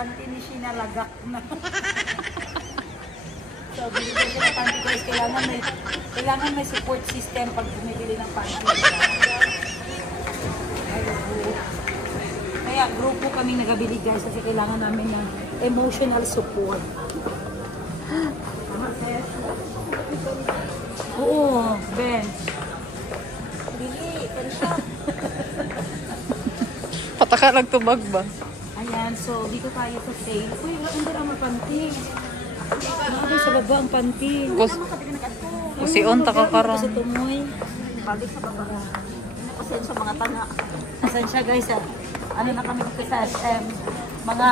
panty ni Sheena lagak na. So, binigyan ko ng panty guys. Kailangan may support system pag bumibili ng panty. Kaya grupo kaming nagabili guys kasi kailangan namin ng emotional support. Oo, Ben. Bili, kansya. Pataka lang tubag ba? Ayan, so dito tayo sa sale. Uy, hindi naman panty. Ano sa baba ang panty? Kusion ta ka karon. Kasi tumoy. Balik sa baba. Kasi sa mga tanga. Asan siya guys? Ano na kami dito sa SM? Mga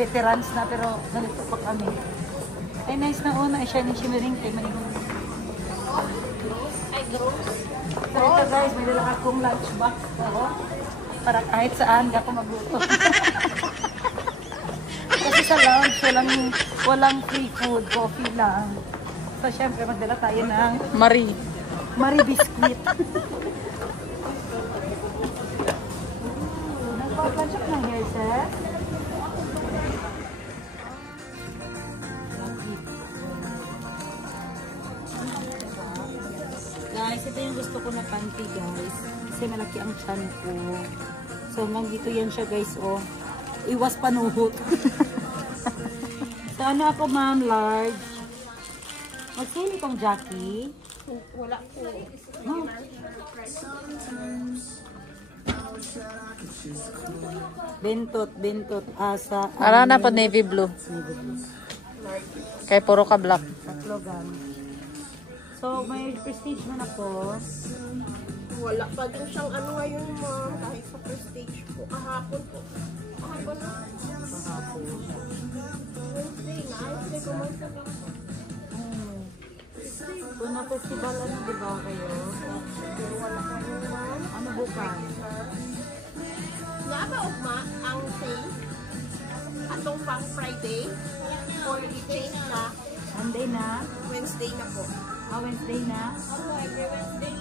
veterans na pero ganito pa kami. Ay nice na una. Siya ni Shimmering. Kay Manigong. Ay, gross. So ito guys, may dala akong lunchbox. Para kahit saan ako magluto. Kasi sa lunch, walang free food, coffee lang. So syempre magdala tayo ng Marie biscuit. Nagpa-lunch ng hair set. Guys, ito yung gusto ko na panty guys. Kasi malaki ang chan ko. So hanggang dito yan siya guys, oh. Iwas panuhot. So ano ako ma'am, large? Mag-sale itong Jackie? Wala po. Oh. Bentot, asa. Ara na pa navy blue. Kay puro ka black. Tatlo gang. So may prestige man ako. Wala pa din siyang ano ngayon, ma'am. Kahit sa prestige po. Kahapon po. Kahapon na. Wednesday na. Wednesday ko man sa Una festival, ano diba kayo? pero wala ka rin, ma'am. Ano bukan? Nga ba, ugma, ang sale? Atong pang Friday? Or i-change na? Monday na? Wednesday na po. Wednesday na? Every Wednesday.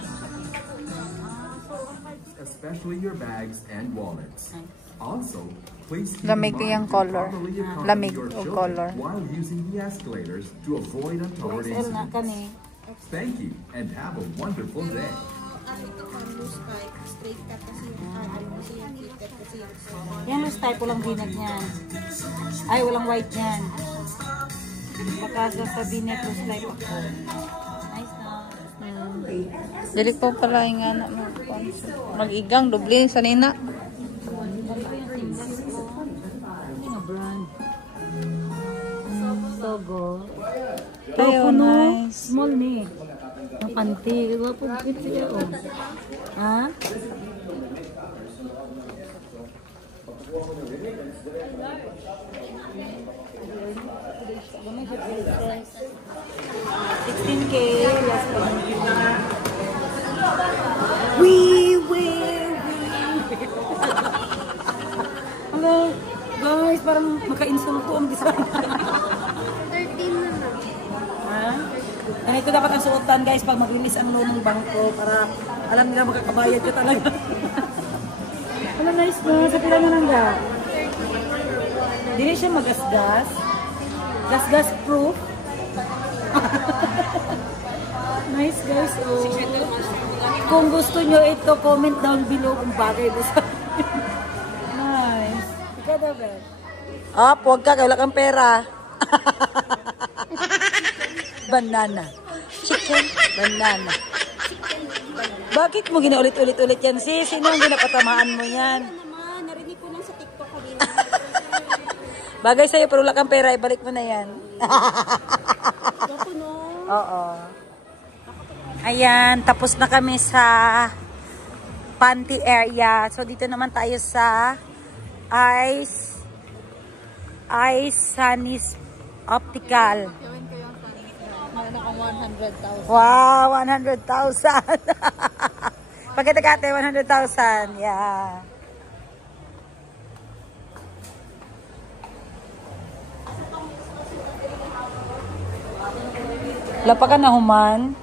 Especially your bags and wallets. Also, please keep Lamig in mind yung to color. properly accompany Lamig your o children color. while using the escalators to avoid untoward XL na incidents. kani. Thank you and have a wonderful day. Kahit ito pang loose type, straight cut kasi ano kasi yung fitted kasi yung Yan loose type, walang binet niyan. Ay, walang white niyan. Baka sa binet loose type ako. Nice na. Dili po pala yung anak mo. Mag-igang, doble sa nina. Ganito yung seamless ko. Hindi nga brand. Sogo. Ayo, Puno. nice. Small ni. Ang panty. Wapo cute siya, oh. Ha? $16K. Last one. Hello. Guys, parang maka-insulto ang design. 13 na na. Ha? Ganito dapat ang suotan guys pag mag-release ang loan ng bangko para alam nila makakabayad ka talaga. Wala nice na. Sa pila na lang ga. Hindi siya magasgas. Gasgas proof. Nice guys. Oh. Kung gusto nyo ito, comment down below kung bagay mo sa nice. Ikaw daw ba? Huwag ka. Wala kang pera. Banana. Chicken, banana. Bakit mo ginaulit-ulit-ulit yan? Sino ang ginapatamaan mo yan? Naman, narinig ko lang sa TikTok kanina. Bagay sa'yo, pero wala kang pera, ibalik mo na yan. Ako no. Oo. Ayan, tapos na kami sa panty area. So, dito naman tayo sa Ice Sunny's Optical. Meron akong 100,000. Wow, 100,000. Pakita ka ate, 100,000. Yeah. Lapa ka na human.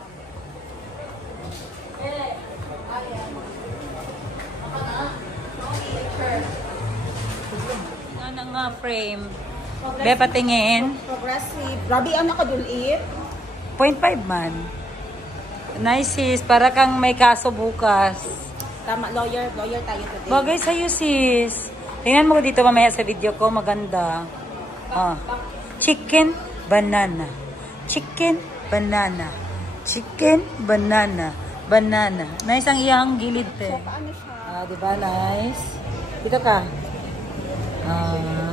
Nga na nga mga frame. Be, patingin. Progressive. Grabe ang nakadulit. 0.5 man. Nice sis, para kang may kaso bukas. Tama, lawyer tayo today. Bagay sa'yo sis. Tingnan mo dito mamaya sa video ko, maganda. Ah. Chicken, banana. Chicken, banana. Chicken, banana. Banana. Nice ang iyang gilid te. So, paano siya? Ah, diba? Nice. Dito ka. Ah.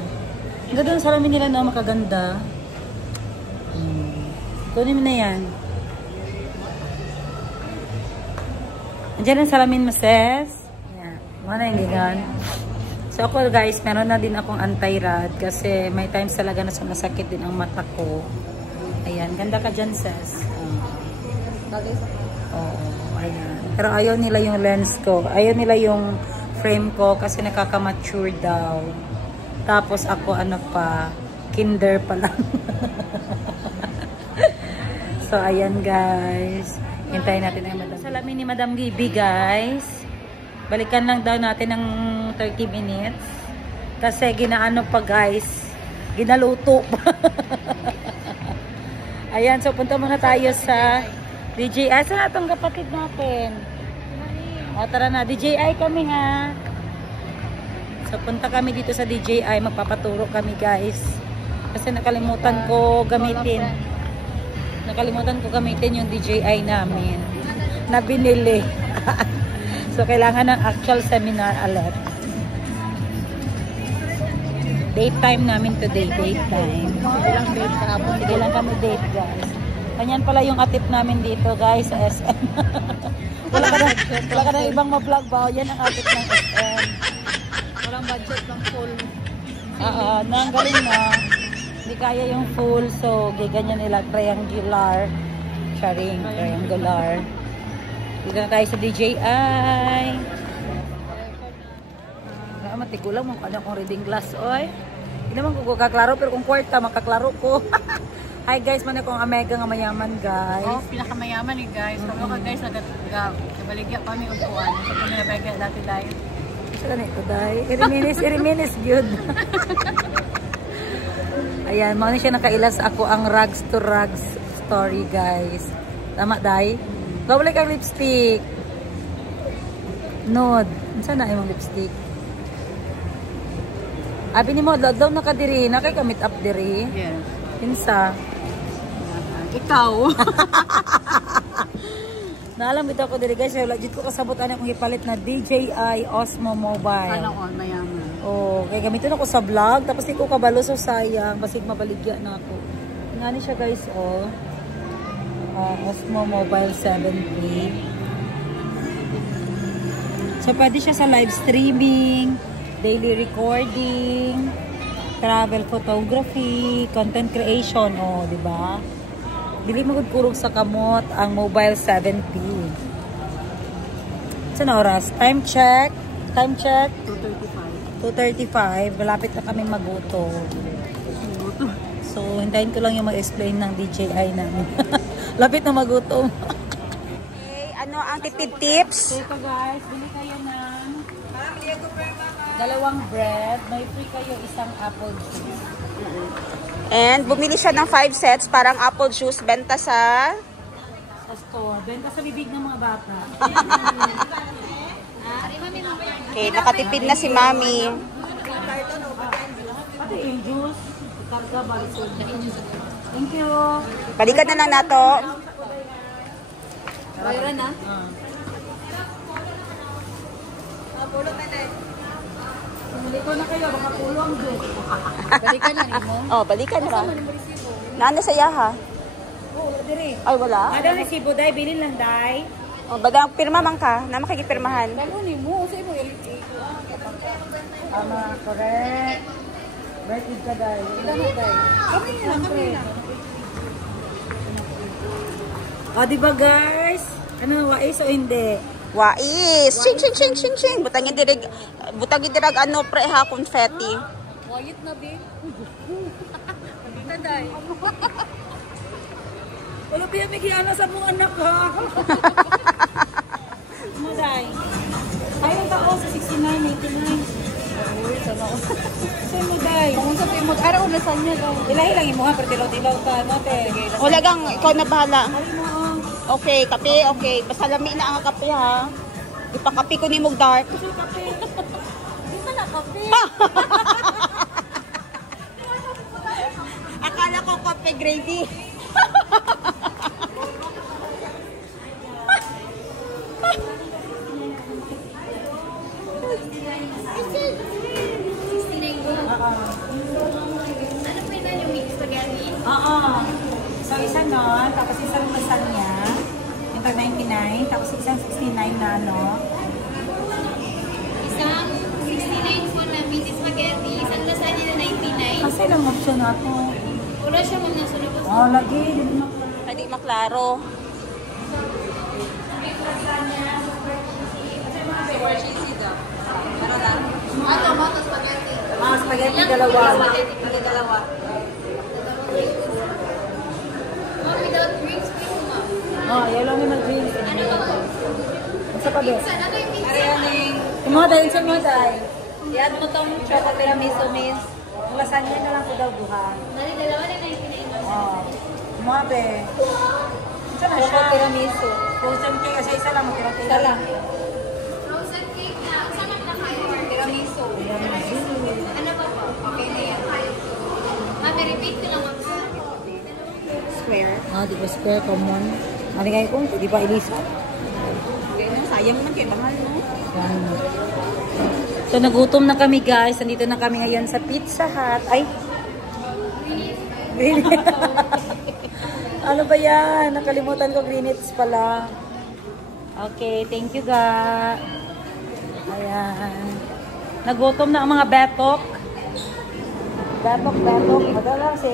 Ganda doon salamin nila, no? Makaganda. Kunin mo na yan. Andiyan ang salamin mo, sis. Yan. Mana yung ganyan. So ako guys, meron na din akong anti-rad kasi may times talaga na sumasakit din ang mata ko. Ayan. Ganda ka dyan, sis. Bagay sa Oo. Ayan. Pero ayaw nila yung lens ko. Ayaw nila yung frame ko kasi nakaka-mature daw. Tapos ako ano pa, kinder pa lang. So ayan guys. Hintayin natin ang Madam. Salamin ni Madam Gibi guys. Balikan lang daw natin ng 30 minutes. Kasi ginaano pa guys. Ginaluto pa. Ayan. So punta muna tayo sa DJI. Saan itong kapatid natin? O tara na. DJI kami ha. So punta kami dito sa DJI. Magpapaturo kami guys. Kasi nakalimutan ko gamitin. Nakalimutan ko gamitin yung DJI namin na binili. So, kailangan ng actual seminar alert. Daytime namin today. Daytime. Sige lang date kahapon. Sige lang kami date, guys. Ganyan pala yung atip namin dito, guys, sa SM. wala ka na ibang ma-vlog ba? Yan ang atip ng SM. walang budget ng full. Nang galing na. Hindi kaya yung full, so giganyan nila triangular. Charing, triangular. Dito na tayo sa DJI. Matigulang mo kanya kung reading glass, oy. Hindi naman ko kaklaro, pero kung kwarta, makaklaro ko. Hi guys, man akong amega nga mayaman, guys. Oh, pinakamayaman eh guys. Kamo ka guys, nagabaligya pa mi upuan. So kung nabagya dati dahil. Isa ganito, dahil. Iriminis, good. Ayan, mauna siya nakailas ako ang rags to rags story, guys. Tama, Day? Gawalay kang lipstick. Nude. Saan na yung lipstick? Abi ni mo, daw nakadiri. Nakay ka meet up diri. Yes. Pinsa. Ikaw. Naalam ito ako diri, guys. Legit ko kasabutan akong ipalit na DJI Osmo Mobile. Sana all mayaman. Oh, kaya gamitin ako sa vlog. Tapos di ko kabalo, so sayang. Basig mabaligya na ako. Nga siya guys, oh. Osmo Mobile 7P. So, pwede siya sa live streaming, daily recording, travel photography, content creation. Oh, di ba? Dili mo kurog sa kamot ang Mobile 7P. Saan na oras? Time check. 2:35. Malapit na kami maguto. So, hintayin ko lang yung mag-explain ng DJI namin. Lapit na magutom. Okay, ano ang tipid tips? Ito guys, bili kayo ng 2 bread. May free kayo isang apple juice. And bumili siya ng 5 sets parang apple juice benta sa Sa store. Benta sa bibig ng mga bata. Okay, nakatipid na si Mami. Pati yung juice. Karga balisod. Thank you. Balikan na lang nato. Bayaran na. Dito na kayo, baka pulo ang juice. Balikan na rin mo. Oh, balikan ra. Nanda sa yaha? Oo, dire. Ay, wala. Ada na si Buday, bilin lang, Day. Oh, bagang pirma man ka. Na makikipirmahan. Ni mo, sa imo Tama, correct. Birthday ka, Day. Ilan na, Day? Kami na. O, diba, guys? Ano, wais o hindi? Wais. Ching. Butangin dirag ano pre ha confetti. Wayit na, Bi. Day. Wala pa yung migiana sa mong anak, ha? Ano, Day? Ayun ako sa 69.89. Uy, sana ako. Saan mo, Day? ako nasan niya daw. Ilahi lang mo ha, pero tilaw-tilaw ka, no, te. Wala gang, ikaw na bahala. Okay, kape, okay. Basta lami na ang kape ha. Ipakape ko ni mong dark. Di ba na kape? Akala ko kape gravy. Oo. So, isa nun, tapos isang lasagna, yung tag 99, tapos isang 69 na, no? Isang 69 po na mini spaghetti, isang lasagna na 99. Kasi lang option ako. Wala siya mong nasunod. Oh, lagi. Hindi maklaro. Tomato spaghetti. Ah, spaghetti dalawa. Dalawa. Oh, without drinks, please mo. Oh, yun lang yung mag-drinks. Ano ba po? Sa pa ba? Pizza, ano yung pizza? Imoday, sa imoday. Yan mo tong chocolate tiramisu, miss. Ang lasagna na lang po daw buha. Dali, dalawa na 99 lang. Oh. Imoday. Isa na siya. Chocolate tiramisu. Frozen cake kasi isa lang. Isa lang. Frozen cake na, saan ang nakain? Tiramisu. Ano ba po? Okay na yan. Mami, repeat ko lang ako. Square. Ah, di ba square, common. Mali kayo kung, di ba ilisa? Okay na, sayang naman kayo. Mahal, no? Yan. So, nagutom na kami guys. Nandito na kami ngayon sa Pizza Hut. Ay! Green. Ano ba yan? Nakalimutan ko, Greenwich pala. Okay, thank you ga. Ayan. Nagutom na ang mga betok. Betok. Madala si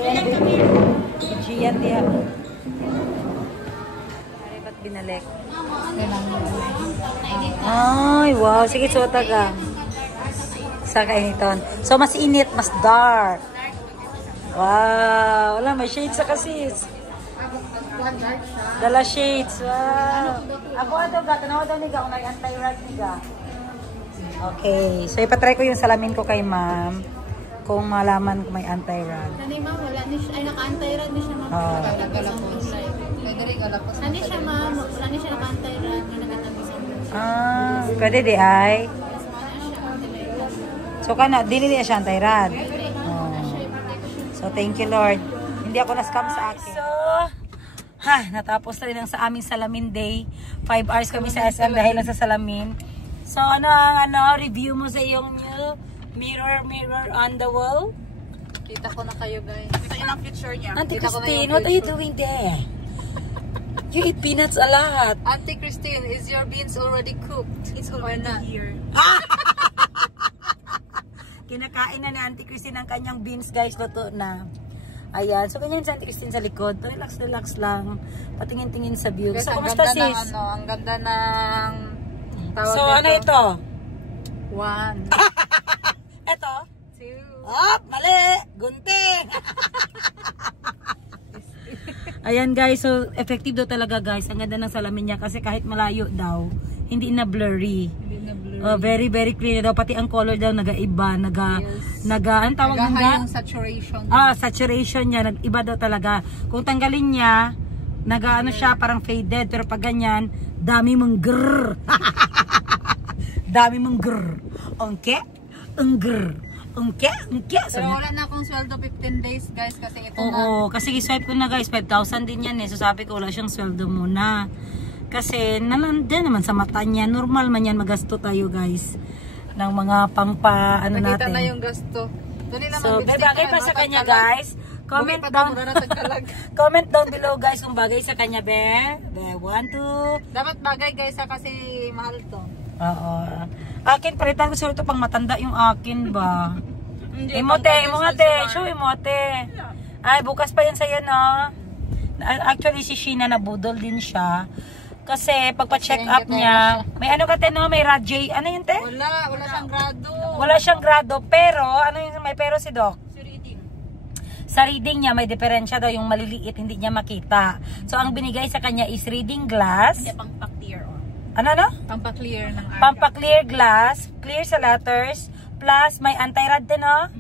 Gian diya. Ay, ba't binalik? Ay, wow. Sige, suota ka. Sa kainiton. So, mas init, mas dark. Wow. Wala, may shades sa kasis. Dala shades. Wow. Ako daw ga. Tanawa daw niga kung nag-anti-rag niga. Okay. So, ipatry ko yung salamin ko kay ma'am. Kung malaman ko may anti-rag. Nani ma'am, wala ni siya. Ay, naka-anti-rad ni siya ma'am. Oh. Nani siya ma'am, wala ni siya naka-anti-rad na nagatabisan. Ah, pwede di ay. So, kana, dili niya siya anti-rad. Oh. So, thank you Lord. Hindi ako na-scam sa akin. So, natapos na rin ang sa aming salamin day. 5 hours kami sa SM dahil lang sa salamin. So, ano ang review mo sa iyong new mirror on the wall? Kita ko na kayo, guys. Kita yun ang picture niya. Auntie Christine, what are you doing there? You eat peanuts a lot. Auntie Christine, is your beans already cooked? It's already here. Kinakain na ni Auntie Christine ang kanyang beans, guys. Luto na. Ayan. So, ganyan si Auntie Christine sa likod. Relax lang. Patingin-tingin sa view. Guys, So, ang kumusta ganda sis? ng ang ganda ng tawag So, ano ito? 1, Ito? 2. Oh, mali! Gunting! Ayan guys, so effective daw talaga guys. Ang ganda ng salamin niya kasi kahit malayo daw, hindi na blurry. Very clear daw. Pati ang color daw nagaiba. Ang tawag nga? Yung saturation. Saturation niya. Nag-iba daw talaga. Kung tanggalin niya, ano siya, parang faded. Pero pag ganyan, dami mong grrr. Dami mong grrr. Ongke? Grrr. Ongke? So, Pero wala na akong sweldo 15 days guys kasi ito na. oo, kasi i-swipe ko na guys, 5,000 din yan eh. So sabi ko wala siyang sweldo muna. Kasi nandiyan naman sa mata niya, normal man yan magasto tayo guys. Ng mga pangpa, ano Nakita natin. na yung gasto. So, may bagay pa sa kanya guys. Comment down below guys kung bagay sa kanya, be. 1, 2. Dapat bagay guys kasi mahal to. Oo. Akin, palitan ko sa ito pang matanda yung akin ba. Emote. Show emote. Ay, bukas pa yan sa'yo, no? Actually, si Sheena nabudol din siya. Kasi, pagpa-check up niya, may ano ka, te, no? May radjay. Ano yun, te? Wala siyang grado. Wala siyang grado. Pero, ano yung may pero si Doc? Sa reading niya, may diferensya daw yung maliliit, hindi niya makita. So, ang binigay sa kanya is reading glass. Pang-clear. Ano? Pampa-clear ng aga. Pampa-clear glass, clear sa letters, plus may anti-rad din, no?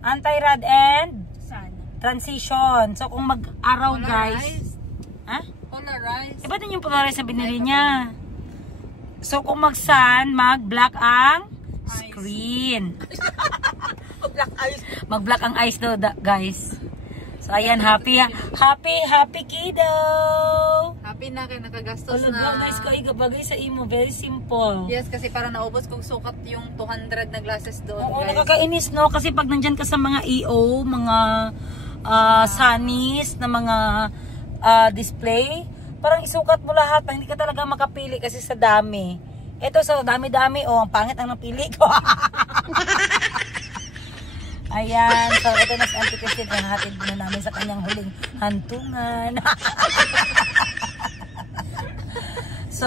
Anti-rad and Transition. So, kung mag-araw, guys. Ha? Polarized. Ba't yung polarized na binili niya? So, kung mag-sun, mag-black ang screen. Mag-black ang eyes daw, guys. So, ayan, happy kiddo! Happy na kayo, nakagastos Alam, na. nice ko, bagay sa imo. Very simple. Yes, kasi para naubos kong sukat yung 200 na glasses doon, Oo, guys. nakakainis, no? Kasi pag nandyan ka sa mga EO, mga sunnies na mga display, parang isukat mo lahat, hindi ka talaga makapili kasi sa dami. Ito sa dami-dami, ang pangit ang napili ko. Ayan, so ito na si Auntie Christine, hatid na namin sa kanyang huling hantungan. So,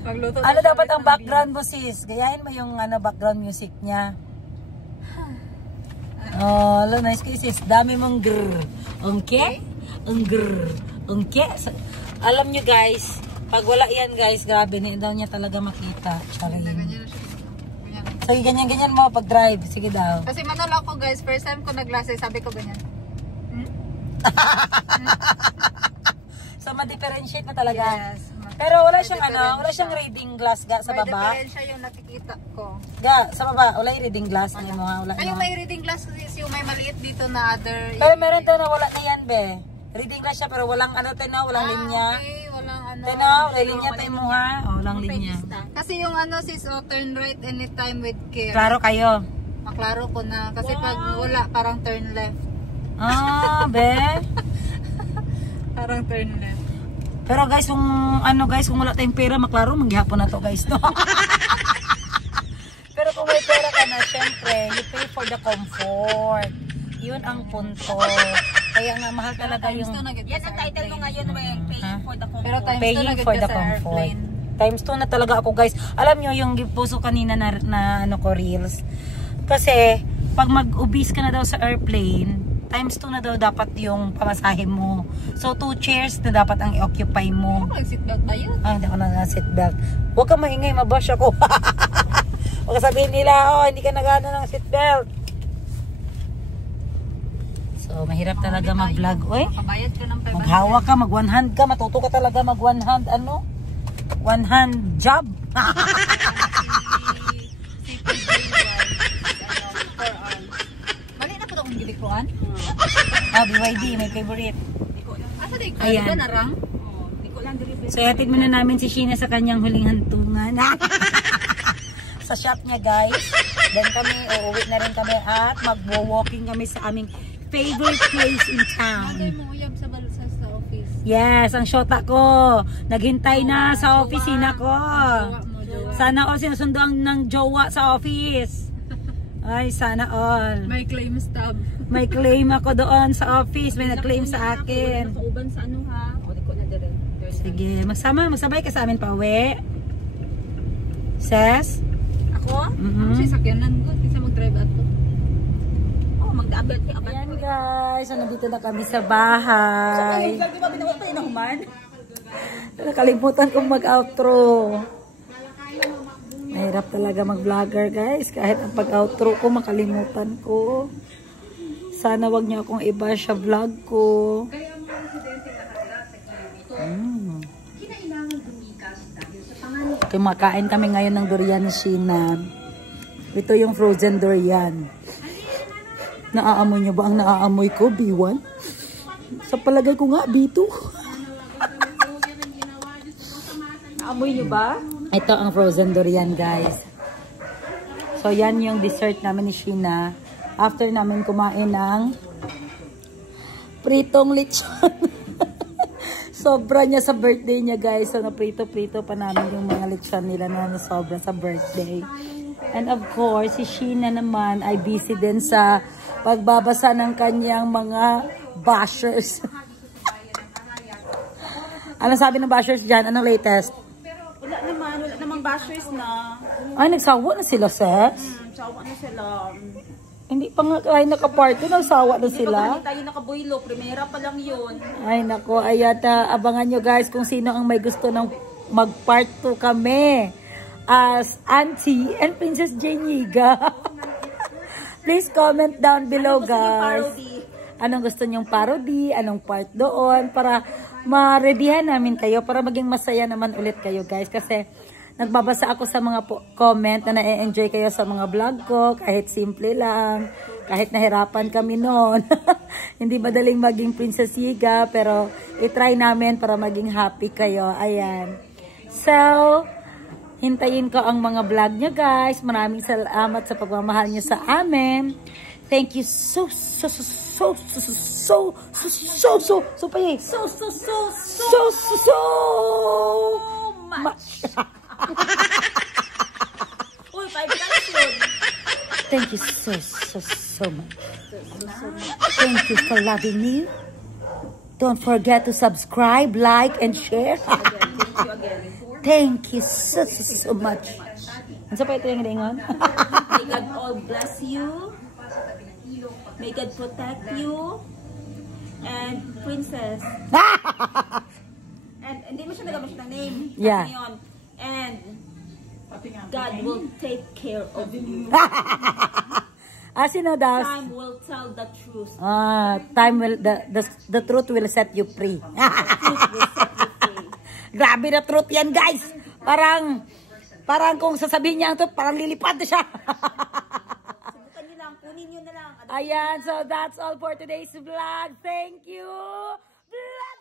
Magluto ano na siya dapat ulit ang ng background mo, sis? Gayahin mo yung background music niya. Oh, lo nice sis. Dami mong grrr. Okay? Ang grrr. Okay? So, alam nyo guys, pag wala yan guys, grabe, hindi daw niya talaga makita. Charing. Ganyan na siya. Ganyan. Sige, ganyan-ganyan mo pag drive. Sige daw. Kasi manalo ako, guys. First time ko nag-glasses, sabi ko ganyan. So, ma-differentiate na talaga. Yes. Pero wala May siyang difference wala siyang siya. reading glass ga sa May baba. diferensya yung nakikita ko. Ga, sa baba, wala yung reading glass na mo ha. Wala Ay, yung na. may reading glass kasi yung may maliit dito na other. Pero meron daw na wala na yan, be. Reading glass siya pero walang walang linya. Okay, walang ano. Wala linya tayo mo ha. Oh, walang linya. Kasi yung sis, turn right anytime with care. Klaro kayo. Maklaro ko na. Kasi pag wala, parang turn left. Ah, be. Parang turn left. Pero guys, kung wala tayong pera, maklaro, manggihapon na to guys, no? Pero kung may pera ka na, syempre, you pay for the comfort. Yun ang punto. Kaya nga, mahal talaga yung... Yan ang title mo ngayon, paying for the comfort. Pero times 2 Paying na for gid the ka sa comfort. airplane. Times 2 na talaga ako guys. Alam nyo, yung puso kanina na ko reels. Kasi, pag mag-ubis ka na daw sa airplane, times 2 na daw dapat yung pamasahe mo. So, 2 chairs na dapat ang i-occupy mo. Ano nag-seatbelt ba yun? Hindi ako na seatbelt. Huwag ka maingay, mabash ako. Huwag ka sabihin nila, hindi ka nagana ng seatbelt. So, mahirap talaga mag-vlog. Uy, Makabayad ka ng 500. maghawa ka, mag-one hand ka. Matuto ka talaga mag-one hand, one hand job. Mali na po akong gilikuan. BYD, may favorite. Asa di ka? Ayan. Ayan. Narang? So, hatid muna namin si Sheena sa kanyang huling hantungan. Sa shop niya, guys. Then kami, uuwi na rin kami at mag-walking kami sa aming favorite place in Bagay town. mo uyab sa balsa sa office. Yes, ang shota ko. Naghintay na sa opisina ko. Jowa mo, jowa. Sana all sinusundo ng jowa sa office. Ay, sana all. May claim stub. May claim ako doon sa office. May nag-claim sa akin. Nakauban sa ano ha? O, di ko na dire. Sige, magsabay ka sa amin pa uwi. Ses? Ako? Kasi sakyanan ko. Kasi mag-drive ato. Oh, magdaabot ka. Ayan guys, so nandito na kami sa bahay. Di ba binawag pa yung nahuman? Nakalimutan kong mag-outro. Mahirap talaga mag-vlogger guys. Kahit ang pag-outro ko, makalimutan ko. Sana wag niyo akong iba sa vlog ko. Kumakain kami ngayon ng durian ni Sheena. Ito yung frozen durian. Naaamoy niyo ba ang naaamoy ko, B1? Sa palagay ko nga, B2. Naamoy nyo ba? Ito ang frozen durian, guys. So, yan yung dessert namin ni Sheena. After namin kumain ng pritong lechon. Sobra niya sa birthday niya, guys. So, naprito-prito pa namin yung mga lechon nila na sobra sa birthday. And of course, si Sheena naman ay busy din sa pagbabasa ng kanyang mga bashers. Ano sabi ng bashers dyan? Anong latest? Wala namang bashers na. Ay, nagsawa na sila, sis. Sawa na sila. Hindi pa nga kayo nakaparty, nagsawa na Hindi sila. pa tayo nakabuylo. Primera pa lang yun. Ay, nako, ayata, abangan nyo guys kung sino ang may gusto ng mag-part 2 kami. As Auntie and Princess Jeniga. Please comment down below, guys. anong gusto nyong parody, anong part doon, para ma-readyhan namin kayo, para maging masaya naman ulit kayo guys. Kasi nagbabasa ako sa mga comment na na-enjoy kayo sa mga vlog ko, kahit simple lang, kahit nahirapan kami noon. Hindi madaling maging Princess Higa, pero itry namin para maging happy kayo. Ayan. So, hintayin ko ang mga vlog nyo guys. Maraming salamat sa pagmamahal nyo sa amin. Thank you so much. Uy, 5 times yun. Thank you so much. Thank you for loving me. Don't forget to subscribe, like, and share. Thank you so much. Ano pa ito yung ingon? May God all bless you. May God protect you. And Princess. And hindi mo siya nagamas ng name. Yeah. Yun. And God will take care of you. Sino daw? Time will tell the truth. Time will, the truth will set you free. Grabe na truth yan guys. Parang kung sasabihin niya ang truth, parang lilipad na siya. Subukan nyo lang, kunin nyo na lang. Ayan, so that's all for today's vlog. Thank you. Vlog!